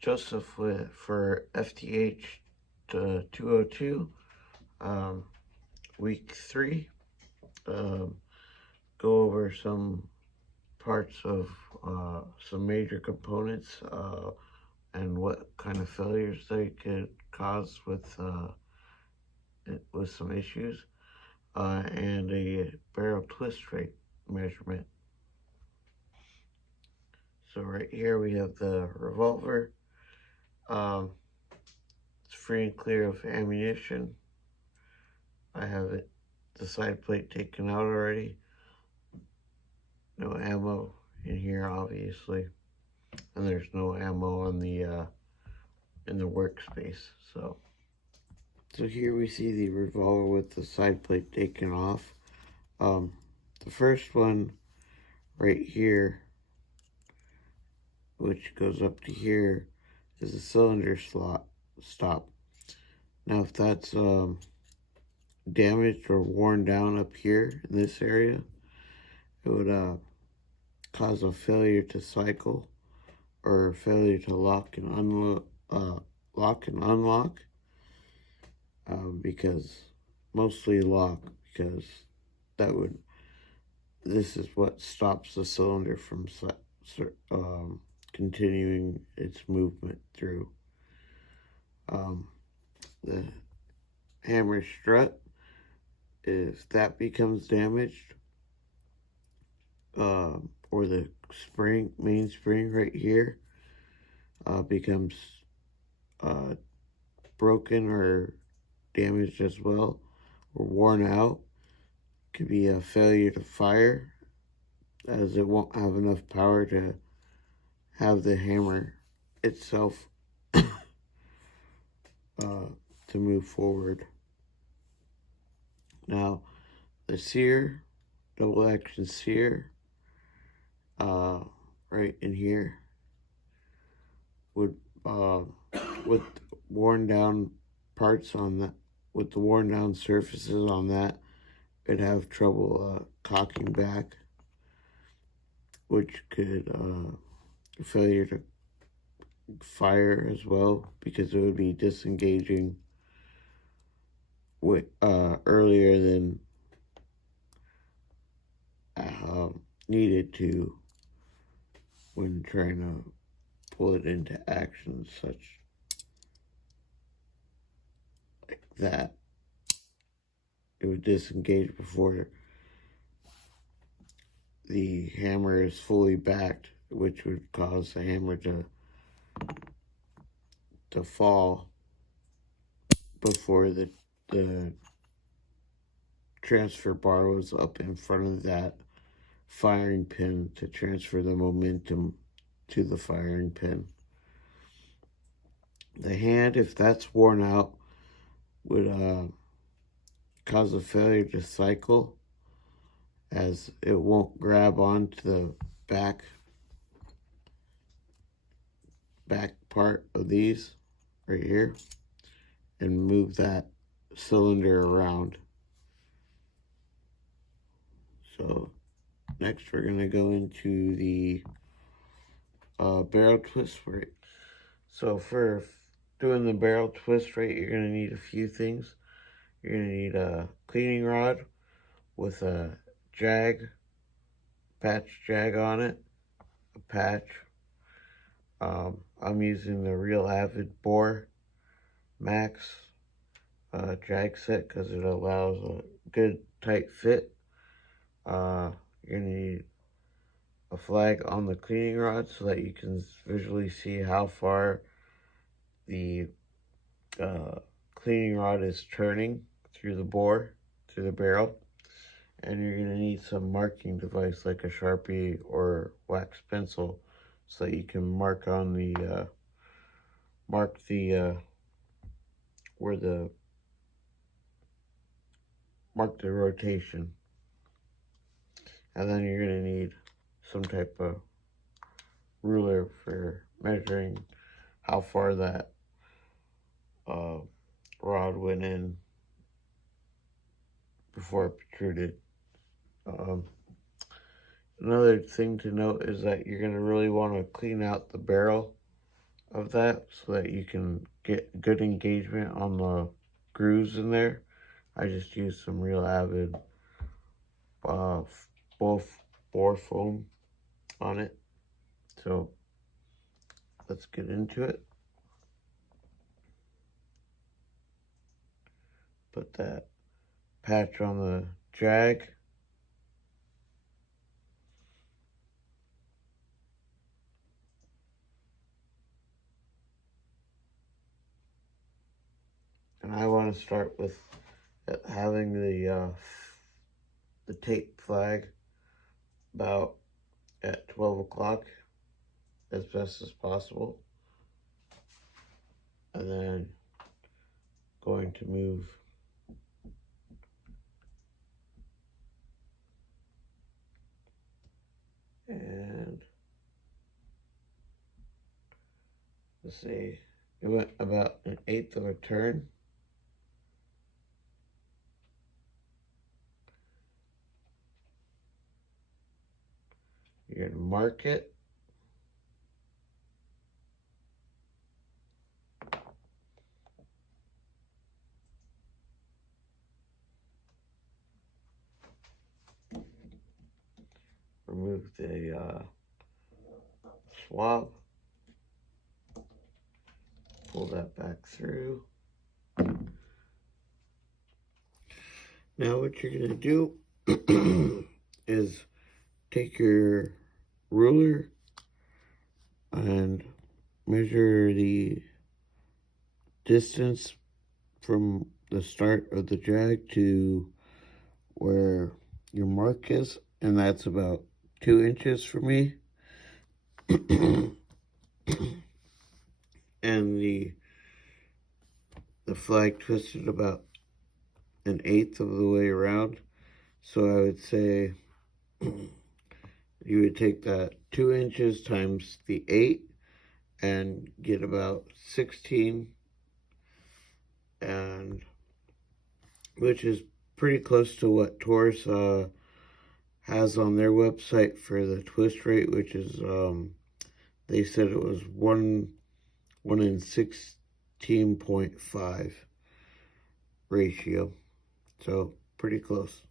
Joseph for FTH 202, week 3. Um, go over some parts of some major components and what kind of failures they could cause with some issues, and a barrel twist rate measurement. So right here we have the revolver. Um, it's free and clear of ammunition. I have the side plate taken out already. No ammo in here, obviously, and there's no ammo on the in the workspace. So here we see the revolver with the side plate taken off. The first one right here, which goes up to here, is a cylinder stop. Now, if that's damaged or worn down up here in this area, it would cause a failure to cycle or failure to lock and unlock, because mostly lock, because this is what stops the cylinder from continuing its movement through. The hammer strut, if that becomes damaged, or the main spring right here becomes broken or damaged as well, or worn out, could be a failure to fire, as it won't have enough power to have the hammer itself to move forward. Now, the sear, double action sear, right in here, would with worn down parts on that, with the worn down surfaces on that, it'd have trouble cocking back, which could failure to fire as well, because it would be disengaging earlier than needed to when trying to pull it into action, such like that. It would disengage before the hammer is fully backed, which would cause the hammer to fall before the transfer bar was up in front of that firing pin to transfer the momentum to the firing pin. The hand, if that's worn out, would cause a failure to cycle, as it won't grab onto the back part of these right here and move that cylinder around. So next we're going to go into the barrel twist rate. So for doing the barrel twist rate, you're going to need a few things. You're going to need a cleaning rod with a patch jag on it, a patch. I'm using the Real Avid Bore Max jag set because it allows a good tight fit. You're going to need a flag on the cleaning rod so that you can visually see how far the cleaning rod is turning through the barrel. And you're going to need some marking device like a Sharpie or wax pencil so that you can mark the rotation. And then you're going to need some type of ruler for measuring how far that rod went in before it protruded. Another thing to note is that you're going to really want to clean out the barrel of that so that you can get good engagement on the grooves in there. I just used some Real Avid both bore foam on it. So let's get into it. Put that patch on the drag. And I want to start with having the tape flag about at 12 o'clock as best as possible. And then going to move and let's see, it went about an eighth of a turn. You're gonna mark it. Remove the swab. Pull that back through. Now what you're gonna do is take your ruler and measure the distance from the start of the drag to where your mark is, and that's about 2 inches for me. And the flag twisted about an eighth of the way around. So I would say you would take that 2 inches times the 8 and get about 16, and which is pretty close to what Taurus has on their website for the twist rate, which is they said it was 1 in 16.5 ratio, so pretty close.